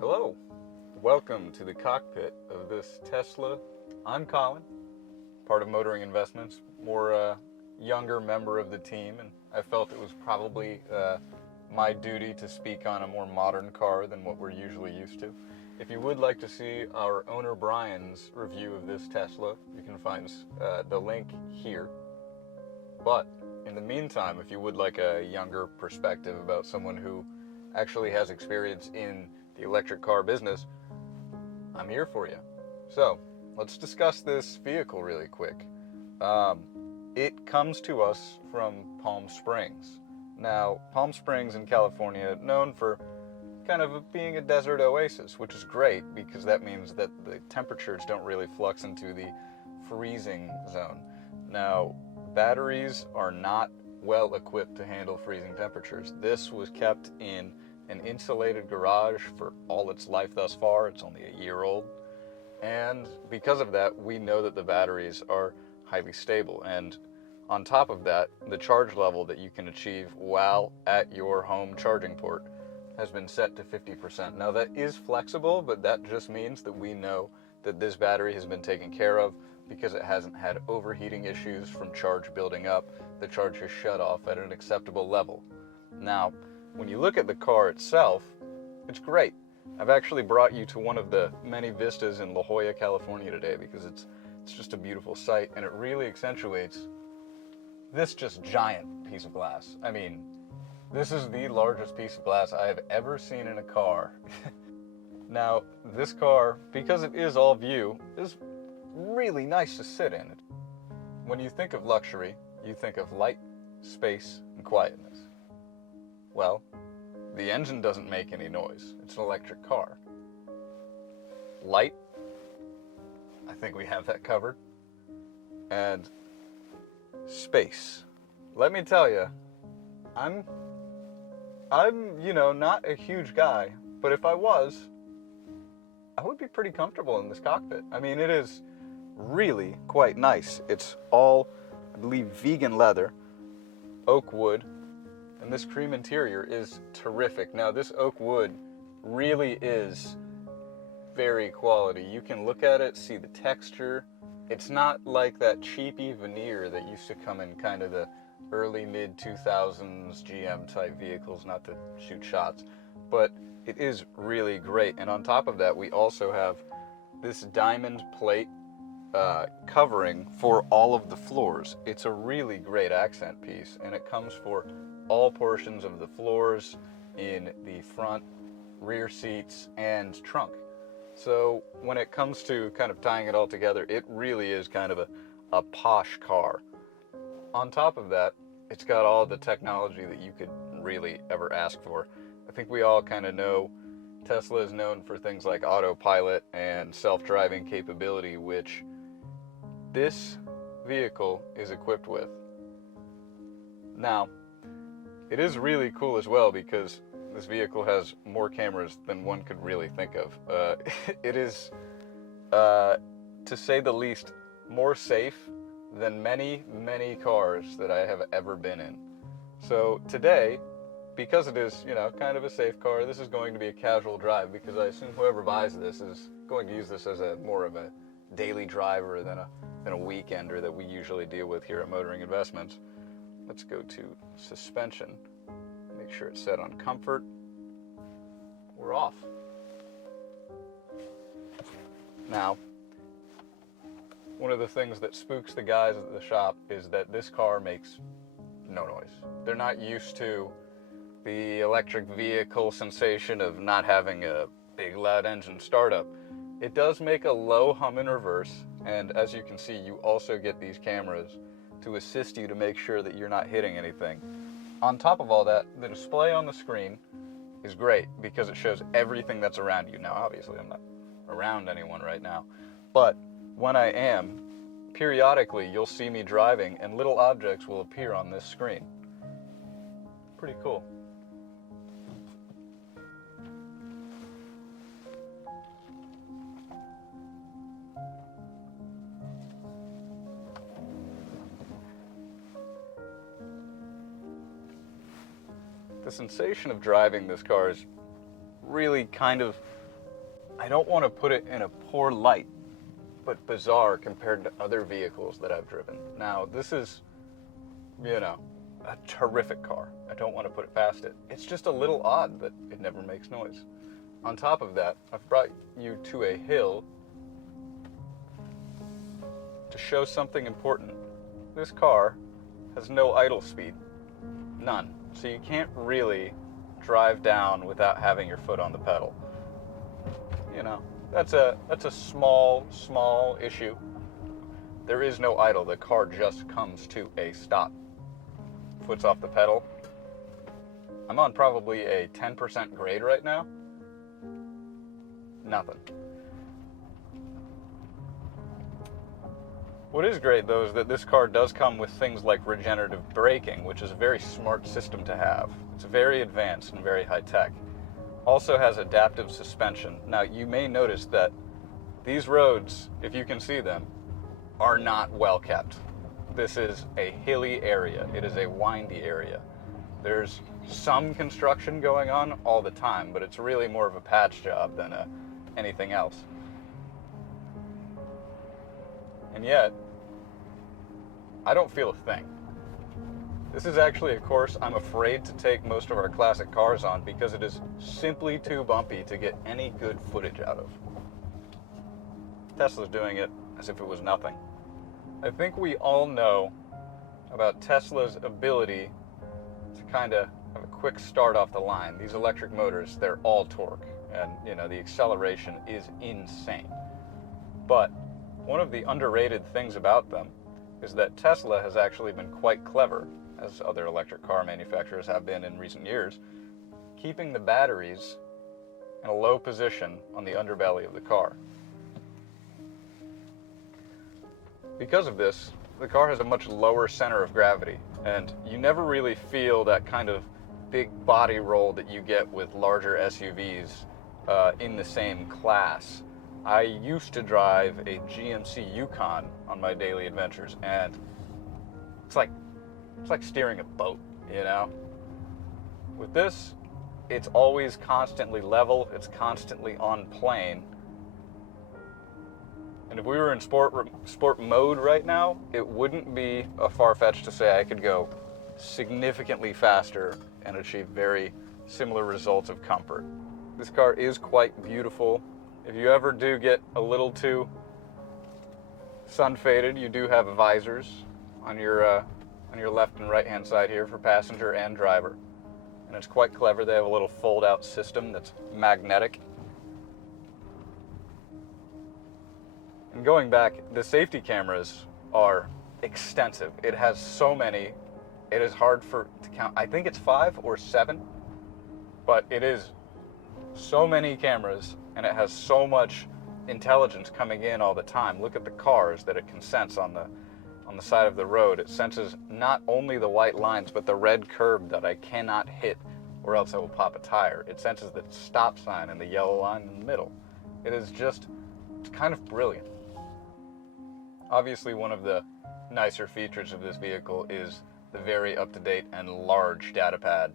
Hello, welcome to the cockpit of this Tesla. I'm Colin, part of Motoring Investments, more younger member of the team, and I felt it was probably my duty to speak on a more modern car than what we're usually used to. If you would like to see our owner Brian's review of this Tesla, you can find the link here. But in the meantime, if you would like a younger perspective about someone who actually has experience in the electric car business, I'm here for you. So let's discuss this vehicle really quick. It comes to us from Palm Springs. Now, Palm Springs in California, known for kind of being a desert oasis, which is great because that means that the temperatures don't really flux into the freezing zone. Now, batteries are not well equipped to handle freezing temperatures. This was kept in an insulated garage for all its life thus far. It's only a year old. And because of that, we know that the batteries are highly stable. And on top of that, the charge level that you can achieve while at your home charging port has been set to 50%. Now that is flexible, but that just means that we know that this battery has been taken care of because it hasn't had overheating issues from charge building up. The charge has shut off at an acceptable level. Now, when you look at the car itself, it's great. I've actually brought you to one of the many vistas in La Jolla, California today because it's just a beautiful sight, and it really accentuates this just giant piece of glass. I mean, this is the largest piece of glass I have ever seen in a car. Now, this car, because it is all view, is really nice to sit in. When you think of luxury, you think of light, space, and quietness. Well, the engine doesn't make any noise. It's an electric car. Light, I think we have that covered. And space. Let me tell you, I'm not a huge guy, but if I was, I would be pretty comfortable in this cockpit. I mean, it is really quite nice. It's all, I believe, vegan leather, oak wood, and this cream interior is terrific. Now, this oak wood really is very quality. You can look at it, see the texture. It's not like that cheapy veneer that used to come in kind of the early mid-2000s GM type vehicles, not to shoot shots, but it is really great. And on top of that, we also have this diamond plate covering for all of the floors. It's a really great accent piece, and it comes for all portions of the floors in the front, rear seats, and trunk. So when it comes to kind of tying it all together, it really is kind of a posh car. On top of that, it's got all the technology that you could really ever ask for. I think we all kind of know Tesla is known for things like autopilot and self-driving capability, which this vehicle is equipped with. Now, it is really cool as well because this vehicle has more cameras than one could really think of. It is, to say the least, more safe than many, many cars that I have ever been in. So today, because it is, kind of a safe car, this is going to be a casual drive because I assume whoever buys this is going to use this as more of a daily driver than a weekender that we usually deal with here at Motoring Investments. Let's go to suspension. Make sure it's set on comfort. We're off. Now, one of the things that spooks the guys at the shop is that this car makes no noise. They're not used to the electric vehicle sensation of not having a big loud engine startup. It does make a low hum in reverse, and as you can see, you also get these cameras to assist you to make sure that you're not hitting anything. On top of all that, the display on the screen is great because it shows everything that's around you. Now, obviously, I'm not around anyone right now, but when I am, periodically you'll see me driving and little objects will appear on this screen. Pretty cool. The sensation of driving this car is really kind of I don't want to put it in a poor light, but bizarre compared to other vehicles that I've driven. Now, this is, a terrific car. I don't want to put it past it. It's just a little odd that it never makes noise. On top of that, I've brought you to a hill to show something important. This car has no idle speed. None. So you can't really drive down without having your foot on the pedal. That's a small issue. There is no idle. The car just comes to a stop. Foot's off the pedal. I'm on probably a 10% grade right now. Nothing. What is great, though, is that this car does come with things like regenerative braking, which is a very smart system to have. It's very advanced and very high-tech. Also has adaptive suspension. Now, you may notice that these roads, if you can see them, are not well kept. This is a hilly area. It is a windy area. There's some construction going on all the time, but it's really more of a patch job than anything else. And yet, I don't feel a thing. This is actually a course I'm afraid to take most of our classic cars on because it is simply too bumpy to get any good footage out of. Tesla's doing it as if it was nothing. I think we all know about Tesla's ability to kind of have a quick start off the line. These electric motors, they're all torque, and the acceleration is insane. But one of the underrated things about them is that Tesla has actually been quite clever, as other electric car manufacturers have been in recent years, keeping the batteries in a low position on the underbelly of the car. Because of this, the car has a much lower center of gravity, and you never really feel that kind of big body roll that you get with larger SUVs in the same class. I used to drive a GMC Yukon on my daily adventures, and it's like steering a boat, With this, it's always constantly level, it's constantly on plane. And if we were in sport mode right now, it wouldn't be a far-fetched to say I could go significantly faster and achieve very similar results of comfort. This car is quite beautiful. If you ever do get a little too sun-faded, you do have visors on your left and right-hand side here for passenger and driver. And it's quite clever. They have a little fold-out system that's magnetic. And going back, the safety cameras are extensive. It has so many, it is hard to count. I think it's 5 or 7, but it is so many cameras, and it has so much intelligence coming in all the time. Look at the cars that it can sense on the side of the road. It senses not only the white lines, but the red curb that I cannot hit or else I will pop a tire. It senses the stop sign and the yellow line in the middle. It's kind of brilliant. Obviously, one of the nicer features of this vehicle is the very up-to-date and large data pad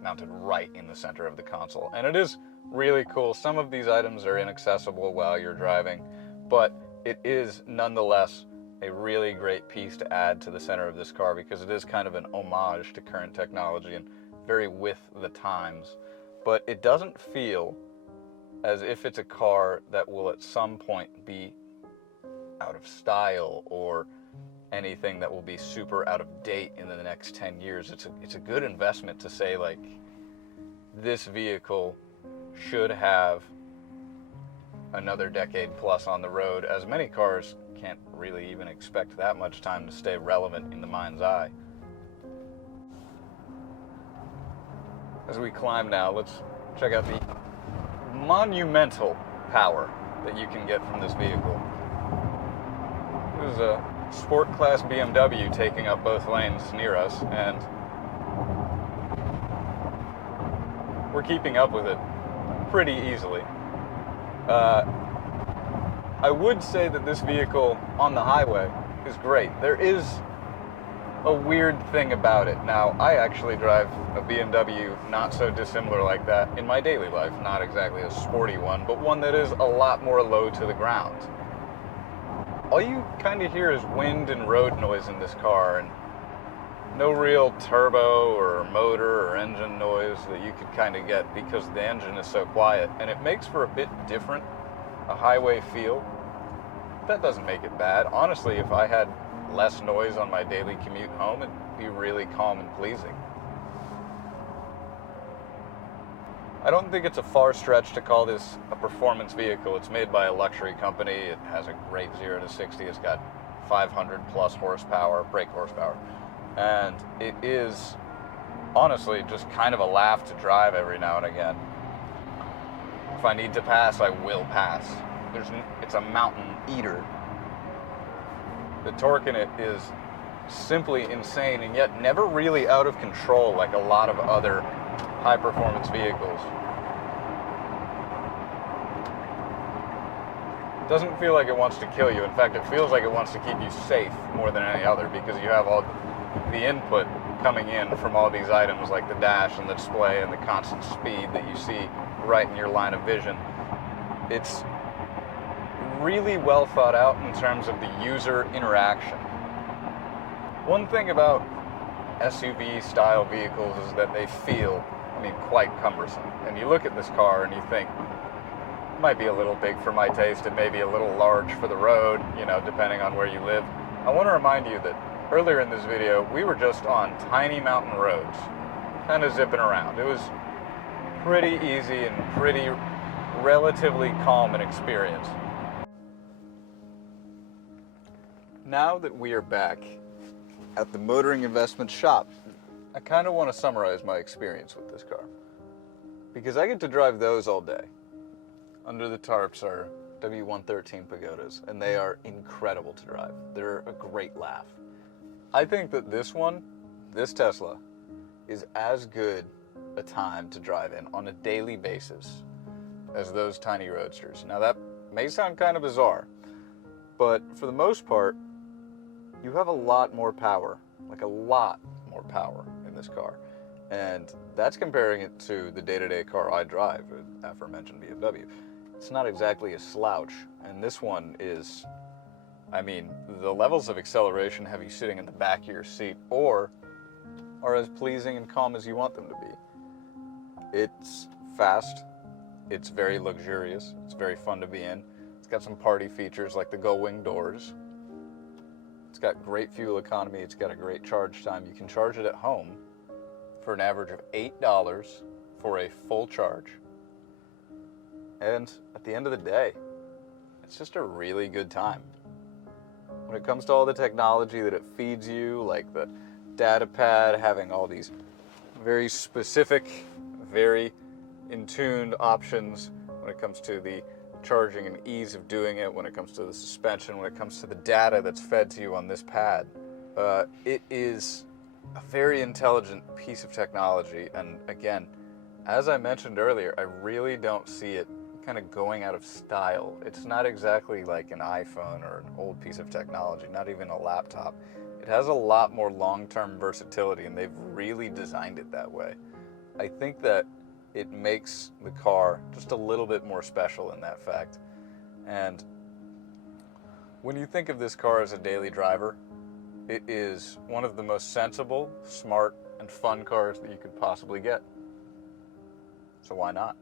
mounted right in the center of the console. And it is really cool. Some of these items are inaccessible while you're driving, but it is nonetheless a really great piece to add to the center of this car because it is kind of an homage to current technology and very with the times. But it doesn't feel as if it's a car that will at some point be out of style or anything that will be super out of date in the next 10 years. It's a good investment to say, like, this vehicle should have another decade plus on the road, as many cars can't really even expect that much time to stay relevant in the mind's eye. As we climb now, let's check out the monumental power that you can get from this vehicle. This is a sport class BMW taking up both lanes near us, and we're keeping up with it pretty easily. I would say that this vehicle on the highway is great. There is a weird thing about it. Now, I actually drive a BMW not so dissimilar like that in my daily life. Not exactly a sporty one, but one that is a lot more low to the ground. All you kind of hear is wind and road noise in this car, and no real turbo or motor or engine noise that you could kind of get because the engine is so quiet, and it makes for a bit different, a highway feel. That doesn't make it bad. Honestly, if I had less noise on my daily commute home, it'd be really calm and pleasing. I don't think it's a far stretch to call this a performance vehicle. It's made by a luxury company. It has a great 0 to 60. It's got 500 plus horsepower, brake horsepower. And it is honestly just kind of a laugh to drive every now and again. If I need to pass, I will pass. It's a mountain eater. The torque in it is simply insane, and yet never really out of control like a lot of other high-performance vehicles. It doesn't feel like it wants to kill you. In fact, it feels like it wants to keep you safe more than any other, because you have all the input coming in from all these items like the dash and the display and the constant speed that you see right in your line of vision. It's really well thought out in terms of the user interaction. One thing about SUV style vehicles is that they feel, quite cumbersome. And you look at this car and you think, it might be a little big for my taste, it may be a little large for the road, depending on where you live. I want to remind you that earlier in this video, we were just on tiny mountain roads, kind of zipping around. It was pretty easy and pretty relatively calm an experience. Now that we are back at the Motoring Investments shop, I kind of want to summarize my experience with this car, because I get to drive those all day. Under the tarps are W113 Pagodas, and they are incredible to drive. They're a great laugh. I think that this Tesla, is as good a time to drive in on a daily basis as those tiny roadsters. Now that may sound kind of bizarre, but for the most part, you have a lot more power, like a lot more power in this car. And that's comparing it to the day-to-day car I drive, the aforementioned BMW. It's not exactly a slouch, and this one is, the levels of acceleration have you sitting in the back of your seat, or are as pleasing and calm as you want them to be. It's fast, it's very luxurious, it's very fun to be in. It's got some party features like the gull-wing doors. It's got great fuel economy, it's got a great charge time. You can charge it at home for an average of $8 for a full charge. And at the end of the day, it's just a really good time. When it comes to all the technology that it feeds you, like the data pad, having all these very specific, very in-tuned options when it comes to the charging and ease of doing it, when it comes to the suspension, when it comes to the data that's fed to you on this pad. It is a very intelligent piece of technology, and again, as I mentioned earlier, I really don't see it kind of going out of style. It's not exactly like an iPhone or an old piece of technology, not even a laptop. It has a lot more long-term versatility, and they've really designed it that way. I think that it makes the car just a little bit more special in that fact. And when you think of this car as a daily driver, it is one of the most sensible, smart, and fun cars that you could possibly get. So why not?